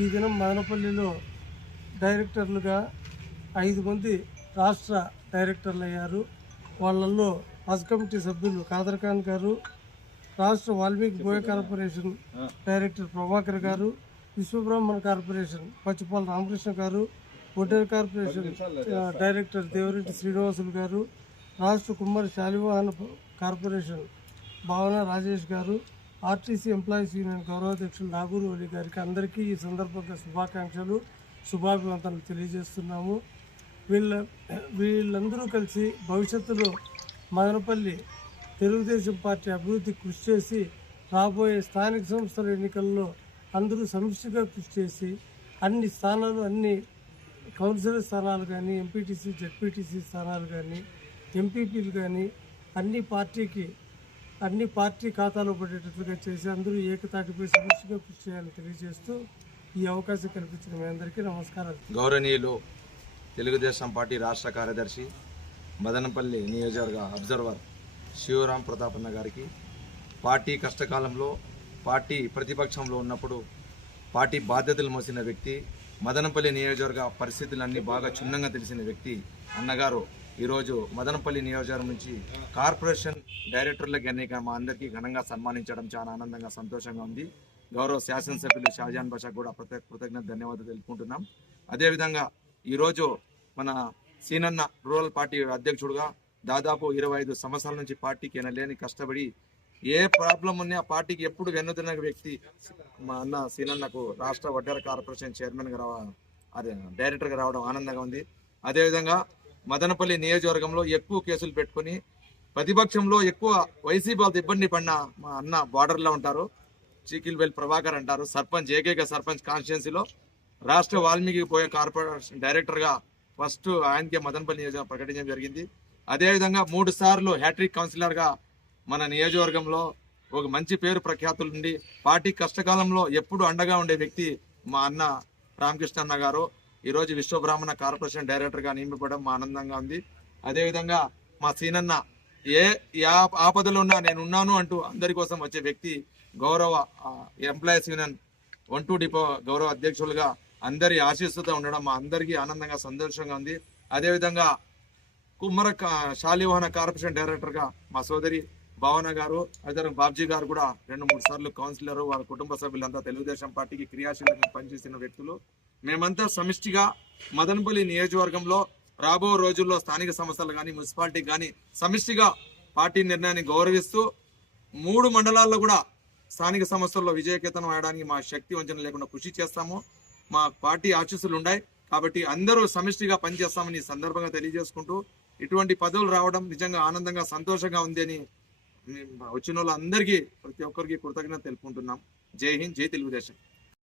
ఈ దినం మదనపల్లిలో డైరెక్టర్లుగా 5 మంది రాష్ట్ర డైరెక్టర్లు అయ్యారు. వాళ్ళల్లో హజ్ కమిటీ సభ్యులు ఖాదర్ ఖాన్ గారు, రాష్ట్ర వాల్మీకి బోయ కార్పొరేషన్ డైరెక్టర్ ప్రభాకర్ గారు, విశ్వబ్రహ్మణ కార్పొరేషన్ పచ్చిపాల రామకృష్ణ గారు, ఒడ్డేరు కార్పొరేషన్ డైరెక్టర్ దేవరెడ్డి శ్రీనివాసులు గారు, రాష్ట్ర కుమ్మరి శాలివాహన కార్పొరేషన్ భావన రాజేష్ గారు, RTC employees union గౌరవాధ్యక్షులు Naguru Ali గారికి అందరికీ ఈ సందర్భంగా శుభాకాంక్షలు, శుభాభివందనలు తెలియజేస్తున్నాము. వీళ్ళందరూ కలిసి భవిష్యత్తులో మదనపల్లి తెలుగుదేశం పార్టీ అభివృద్ధి కృషి చేసి రాబోయే స్థానిక సంస్థల ఎన్నికల్లో అందరూ సమిష్టిగా కృషి చేసి అన్ని స్థానాలు, అన్ని కౌన్సిలర్ స్థానాలు కానీ, ఎంపీటీసీ జెడ్పీటీసీ స్థానాలు కానీ, ఎంపీపీలు కానీ అన్ని పార్టీ ఖాతాలో పడేటట్లుగా చేసి అందరూ ఏకతాటిపై సమస్యగా కృషి చేయాలని తెలియజేస్తూ ఈ అవకాశం కల్పించిన మీ అందరికీ నమస్కారాలు. గౌరవనీయులు తెలుగుదేశం పార్టీ రాష్ట్ర కార్యదర్శి మదనపల్లి నియోజకవర్గ అబ్జర్వర్ శివరాం ప్రతాపన్న గారికి, పార్టీ కష్టకాలంలో పార్టీ ప్రతిపక్షంలో ఉన్నప్పుడు పార్టీ బాధ్యతలు మోసిన వ్యక్తి, మదనపల్లి నియోజకవర్గ పరిస్థితులన్నీ బాగా క్షుణ్ణంగా తెలిసిన వ్యక్తి అన్నగారు ఈరోజు మదనపల్లి నియోజకవర్గం నుంచి కార్పొరేషన్ డైరెక్టర్లకు ఎన్నిక మా అందరికీ ఘనంగా సన్మానించడం చాలా ఆనందంగా, సంతోషంగా ఉంది. గౌరవ శాసనసభ్యులు షాజాన్ బాషా కూడా కృతజ్ఞత ధన్యవాదాలు తెలుపుకుంటున్నాం. అదేవిధంగా ఈరోజు మన సీనన్న రూరల్ పార్టీ అధ్యక్షుడుగా దాదాపు 25 సంవత్సరాల నుంచి పార్టీకి ఎనలేని కష్టపడి ఏ ప్రాబ్లం ఉన్నా ఆ పార్టీకి ఎప్పుడు వెన్నుతున్న వ్యక్తి మా అన్న సీనన్నకు రాష్ట్ర వడ్డేర కార్పొరేషన్ చైర్మన్గా డైరెక్టర్గా రావడం ఆనందంగా ఉంది. అదేవిధంగా మదనపల్లి నియోజకవర్గంలో ఎక్కువ కేసులు పెట్టుకుని ప్రతిపక్షంలో ఎక్కువ వైసీపీ వాళ్ళతో ఇబ్బంది పడిన మా అన్న బార్డర్లో ఉంటారు, చీకిల్వేల్ ప్రభాకర్ అంటారు. సర్పంచ్ ఏకైక సర్పంచ్ కాన్స్టిట్యున్సీలో రాష్ట్ర వాల్మీకి పోయే కార్పొరేషన్ డైరెక్టర్గా ఫస్ట్ ఆయనకే మదనపల్లి నియోజకవర్గం ప్రకటించడం జరిగింది. అదేవిధంగా 3 సార్లు హ్యాట్రిక్ కౌన్సిలర్గా మన నియోజకవర్గంలో ఒక మంచి పేరు ప్రఖ్యాతులు ఉండి పార్టీ కష్టకాలంలో ఎప్పుడు అండగా ఉండే వ్యక్తి మా అన్న రామకృష్ణ అన్న గారు ఈరోజు విశ్వబ్రాహ్మణ కార్పొరేషన్ డైరెక్టర్గా నియమింపడం మా ఆనందంగా ఉంది. అదేవిధంగా మా సీనన్న ఏ ఆపదలో ఉన్నా నేను ఉన్నాను అంటూ అందరి కోసం వచ్చే వ్యక్తి, గౌరవ ఎంప్లాయీస్ యూనియన్ 1-2 డిపో గౌరవ అధ్యక్షులుగా అందరి ఆశీస్సుతో ఉండడం మా అందరికీ ఆనందంగా, సంతోషంగా ఉంది. అదేవిధంగా కుమ్మర శాలివాహన కార్పొరేషన్ డైరెక్టర్గా మా సోదరి భావన గారు, అదే బాబ్జీ గారు కూడా 2-3 సార్లు కౌన్సిలర్, వారి కుటుంబ సభ్యులంతా తెలుగుదేశం పార్టీకి క్రియాశీలంగా పనిచేసిన వ్యక్తులు. మేమంతా సమిష్టిగా మదనపల్లి నియోజకవర్గంలో రాబో రోజుల్లో స్థానిక సంస్థలు కానీ, మున్సిపాలిటీ కానీ సమిష్టిగా పార్టీ నిర్ణయాన్ని గౌరవిస్తూ 3 మండలాల్లో కూడా స్థానిక సంస్థల్లో విజయకేతనం ఆడడానికి మా శక్తి వంచన లేకుండా కృషి చేస్తాము. మా పార్టీ ఆశీస్సులు ఉన్నాయి కాబట్టి అందరూ సమిష్టిగా పనిచేస్తామని ఈ సందర్భంగా తెలియజేసుకుంటూ ఇటువంటి పదవులు రావడం నిజంగా ఆనందంగా, సంతోషంగా ఉంది అని వచ్చిన వాళ్ళందరికీ ప్రతి ఒక్కరికి కృతజ్ఞత తెలుపుకుంటున్నాం. జై హింద్, జై తెలుగుదేశం.